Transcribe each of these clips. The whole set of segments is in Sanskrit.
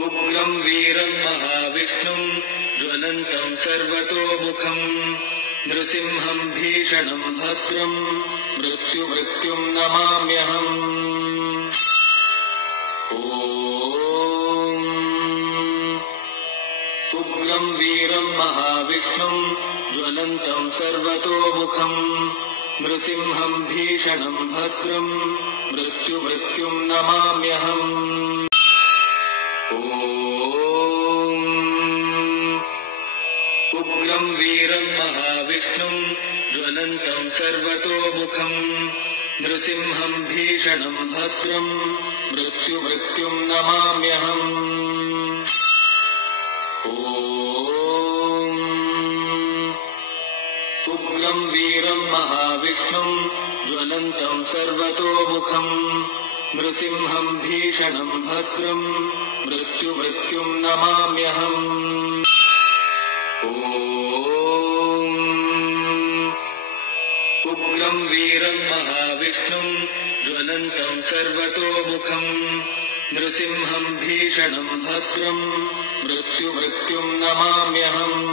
उग्रं वीरं महाविष्णुं ज्वलन्तं सर्वतोमुखं नृसिंहं भीषणं भद्रं मृत्युं नमाम्यहम्। उग्रं वीरं महाविष्णुं ज्वलन्तं सर्वतोमुखं नृसिंहं भीषणं भद्रं मृत्युं नमाम्यहम्। उग्रं वीरं महाविष्णुं ज्वलन्तं सर्वतोमुखं नृसिंहं भीषणं भद्रं मृत्युं नमाम्यहम्। उग्रं वीरं महाविष्णुं ज्वलन्तं सर्वतोमुखं नृसिंहं भीषणं भद्रं मृत्युं नमाम्यहम्। उग्रं वीरं महाविष्णुं ज्वलन्तं सर्वतोमुखं नृसिंहं भीषणं भद्रं मृत्युं नमाम्यहम्।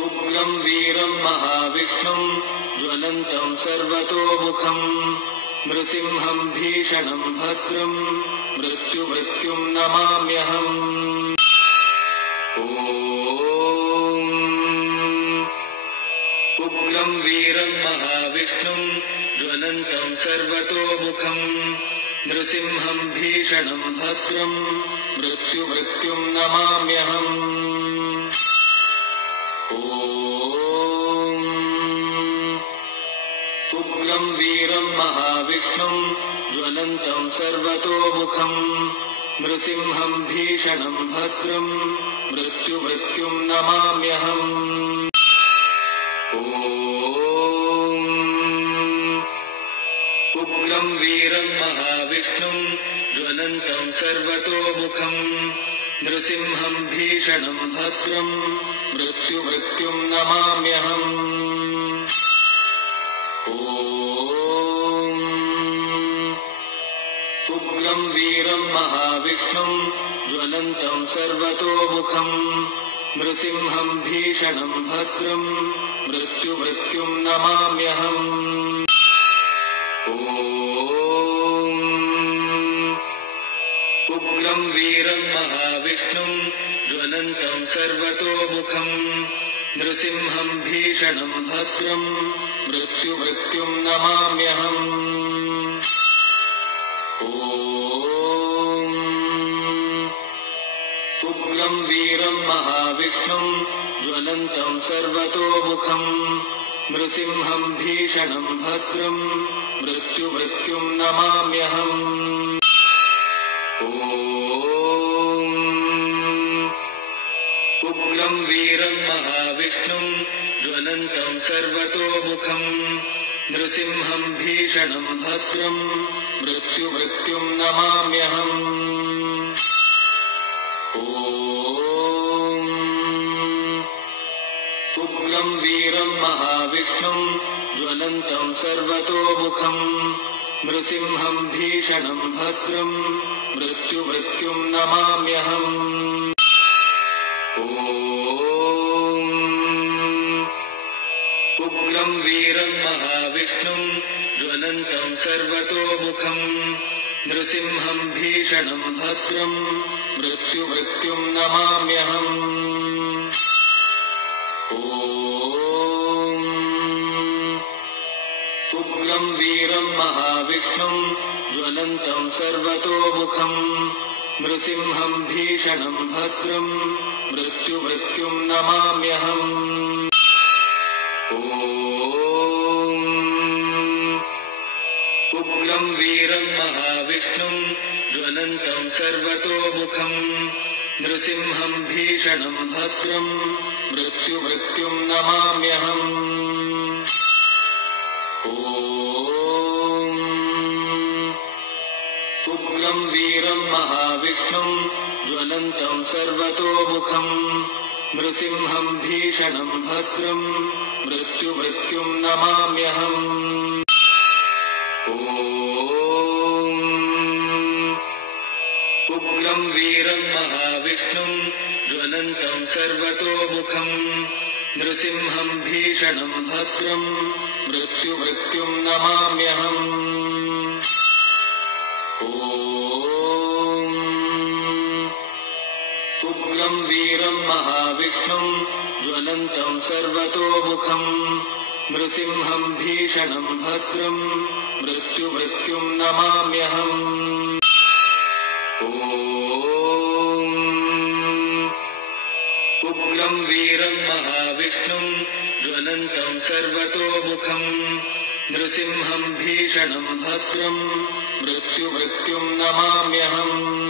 उग्रं वीरं महाविष्णुं ज्वलन्तं सर्वतोमुखं नृसिंहं भीषणं भद्रं मृत्युं नमाम्यहम्। उग्रं वीरं महाविष्णुं ज्वलन्तं सर्वतोमुखं नृसिंहं भीषणं भद्रं मृत्युं नमाम्यहम्। उग्रं वीरं महाविष्णुं ज्वलन्तं सर्वतोमुखं नृसिंहं भीषणं भद्रं मृत्युं नमाम्यहम्। उग्रं वीरं महाविष्णुं ज्वलन्तं सर्वतोमुखं नृसिंहं भीषणं भद्रं मृत्युं नमाम्यहम्। उग्रं वीरं महाविष्णुं ज्वलन्तं सर्वतोमुखं नृसिंहं भीषणं भद्रं मृत्युं नमाम्यहम्। उग्रं वीरं महाविष्णुं ज्वलन्तं सर्वतोमुखं नृसिंहं भीषणं भद्रं मृत्युं नमाम्यहम्। उग्रं वीरं महाविष्णुं ज्वलन्तं सर्वतोमुखं नृसिंहं भीषणं भद्रं मृत्युं नमाम्यहम्। उग्रं वीरं महाविष्णुं ज्वलन्तं सर्वतोमुखं नृसिंहं भीषणं भद्रं मृत्युं नमाम्यहम्। उग्रं वीरं महाविष्णुं ज्वलन्तं सर्वतोमुखं नृसिंहं भीषणं भद्रं मृत्युं नमाम्यहम्। उग्रं वीरं महाविष्णुं ज्वलन्तं सर्वतोमुखं नृसिंहं भीषणं भद्रं मृत्युं नमाम्यहम्। उग्रं वीरं महाविष्णुं ज्वलन्तं सर्वतोमुखं नृसिंहं भीषणं भद्रं मृत्युं नमाम्यहम्। उग्रं वीरं महाविष्णुं ज्वलन्तं सर्वतोमुखं नृसिंहं भीषणं भद्रं मृत्युं नमाम्यहम्। उग्रं वीरं महाविष्णुं ज्वलन्तं सर्वतोमुखं नृसिंहं भीषणं भद्रं मृत्युमृत्युं नमाम्यहम्। उग्रं वीरं महाविष्णुं ज्वलन्तं सर्वतोमुखं नृसिंहं भीषणं भद्रं मृत्युमृत्युं नमाम्यहम्। उग्रं वीरं महाविष्णुं ज्वलन्तं सर्वतोमुखं नृसिंहं भीषणं भद्रं मृत्युमृत्युं नमाम्यहम्। उग्रं वीरं महाविष्णुं ज्वलन्तं सर्वतोमुखं नृसिंहं भीषणं भद्रं मृत्युमृत्युं नमाम्यहम्।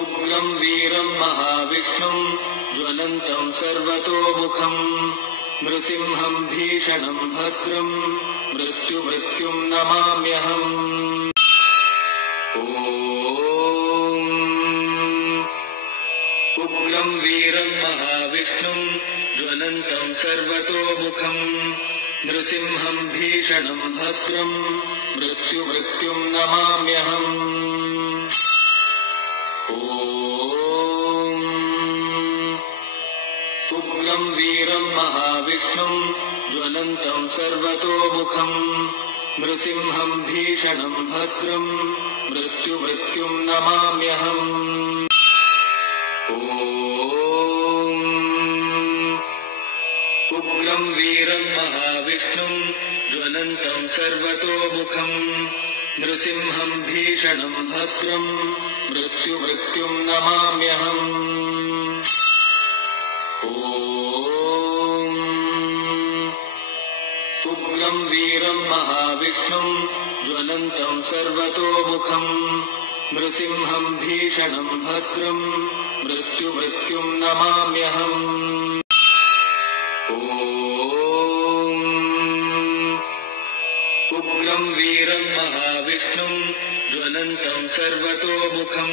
उग्रं वीरं महाविष्णुं ज्वलन्तं सर्वतोमुखं नृसिंहं भीषणं भद्रं मृत्युमृत्युं नमाम्यहम्। उग्रं वीरं महाविष्णुं ज्वलन्तं सर्वतोमुखं नृसिंहं भीषणं भद्रं मृत्युमृत्युं नमाम्यहम्। उग्रं वीरं महाविष्णुं ज्वलन्तं सर्वतोमुखं नृसिंहं भीषणं भद्रं मृत्युमृत्युं नमाम्यहम्। उग्रं वीरं महाविष्णुं ज्वलन्तं सर्वतोमुखं नृसिंहं भीषणं भद्रं मृत्युमृत्युं नमाम्यहम्। उग्रं वीरं महाविष्णुं ज्वलन्तं सर्वतोमुखं नृसिंहं भीषणं भद्रं मृत्युमृत्युं नमाम्यहम्। उग्रं वीरं महाविष्णुं ज्वलन्तं सर्वतोमुखं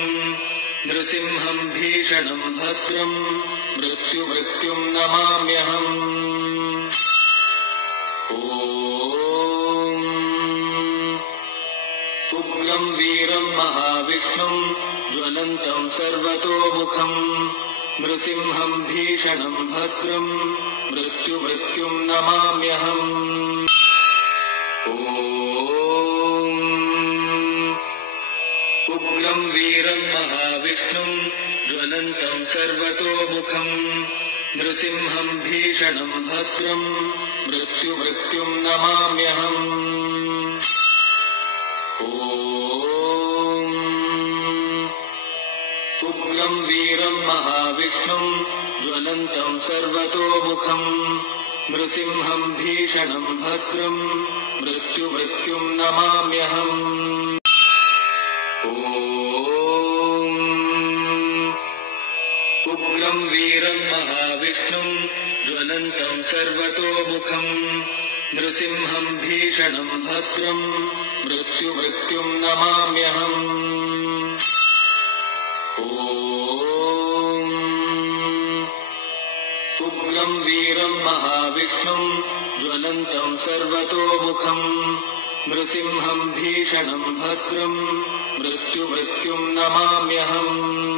नृसिंहं भीषणं भद्रं मृत्युमृत्युं नमाम्यहम्। उग्रं वीरं महाविष्णुं ज्वलन्तं सर्वतोमुखं नृसिंहं भीषणं भद्रं मृत्युमृत्युं नमाम्यहम्। उग्रं वीरं महाविष्णुं ज्वलन्तं सर्वतोमुखं नृसिंहं भीषणं भद्रं मृत्युमृत्युं नमाम्यहम्। उग्रं वीरं महाविष्णुं ज्वलन्तं सर्वतोमुखं नृसिंहं भीषणं भद्रं मृत्युमृत्युं नमाम्यहम्। उग्रं वीरं महाविष्णुं ज्वलन्तं सर्वतोमुखं नृसिंहं भीषणं भद्रं मृत्युमृत्युं नमाम्यहम्। उग्रं वीरं महाविष्णुं ज्वलन्तं सर्वतोमुखं नृसिंहं भीषणं भद्रं मृत्युमृत्युं नमाम्यहम्।